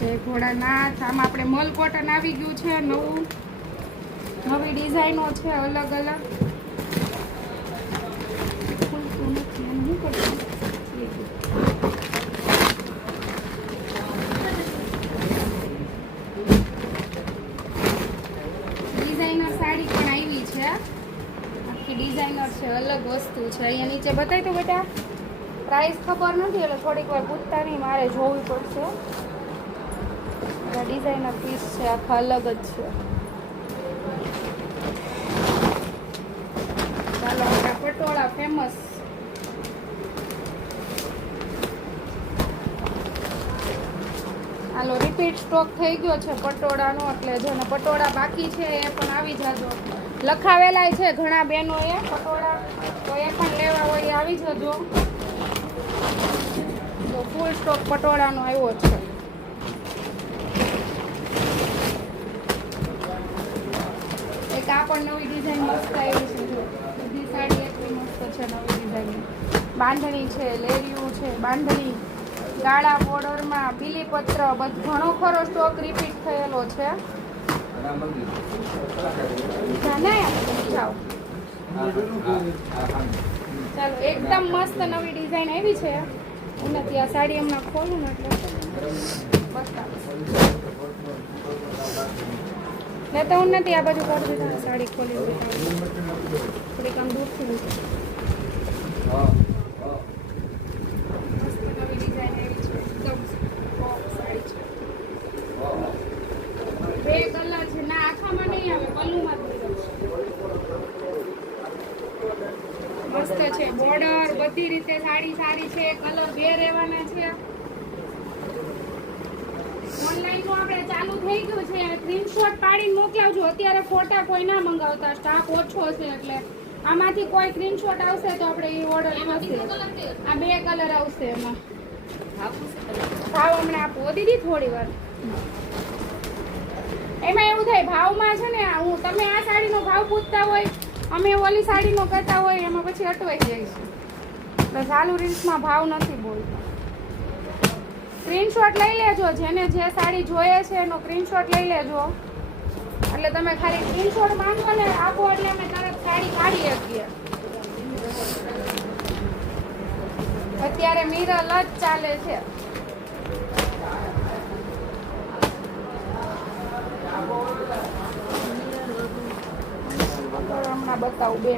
જય ભોળાનાથ. આમાં આપણે મલ કોટન આવી ગયું છે, નવું નવી ડિઝાઇનો છે અલગ અલગ. ડિઝાઇનર સાડી પણ આવી છે, આખી ડિઝાઇનર છે, અલગ વસ્તુ છે. અહીંયા નીચે બતાવી તો બેટા, પ્રાઇસ ખબર નથી એટલે થોડીક વાર પૂછતા નહીં, મારે જોવી પડશે. ડિઝાઇનર પીસ છે, આખા અલગ જ છે. ચાલો આપણા પટોળા ફેમસ. હાલો રિપીટ સ્ટોક થઈ ગયો છે પટોળાનો, એટલે જેને પટોળા બાકી છે એ પણ આવી જાજો. લખાવેલા છે ઘણા બહેનોએ પટોળા, તો એ પણ લેવા હોય આવી જજો. તો ફૂલ સ્ટોક પટોળાનો આવ્યો છે. એક આ પણ નવી ડિઝાઇન મસ્ત આવી છે. જો બધી સાડી એટલી મસ્ત છે નવી ડિઝાઇન. બાંધણી છે, લેરિયું છે, બાંધણી ગાળા બોર્ડરમાં બીલીપત્ર, ઘણો ખરો સ્ટોક રિપીટ થયેલો છે. ચાલો એકદમ મસ્ત નવી ડિઝાઇન આવી છે. એનાથી આ સાડી હમણાં ખોલું ને એટલે લેતા હું નથી. આ બાજુ કરી દીધા સાડી ખોલી થોડીક આમ દૂરથી મસ્ત નવી ડિઝાઇન આવી છે. એકદમ સાડી છે. બે કલર છે ના, આખામાં નહીં આવે, પલ્લુમાં મસ્ત છે. બોર્ડર બધી રીતે સાડી સારી છે. કલર બે રહેવાના છે. ઓનલાઈન નું આપણે ચાલુ થઈ ગયું છે. સ્ક્રીનશોટ પાડીને મોકલાવજો. અત્યારે ફોટા કોઈ ના મંગાવતા, સ્ટાફ ઓછો છે એટલે આમાંથી કોઈ સ્ક્રીનશોટ આવશે તો આપણે એ ઓર્ડર થશે. આ બે કલર આવશે. એમાં ભાવ હમણાં આપો દીદી થોડી વાર. એમાં એવું થાય ભાવમાં છે ને, હું તમે આ સાડીનો ભાવ પૂછતા હોય, અમે ઓલી સાડીનો કહેતા હોય, એમાં પછી અટવાઈ જાય છે. તો ચાલુ રીલ્સમાં ભાવ નથી બોલતા. સ્ક્રીનશોટ લઈ લેજો. જેને જે સાડી જોઈએ છે એનો સ્ક્રીનશોટ લઈ લેજો. એટલે તમે ખાલી સ્ક્રીનશોટ માંગો ને આપો એટલે અમે તરત સાડી કાઢી શકીએ. અત્યારે મિરર જ ચાલે છે. હમણાં બતાવું બે.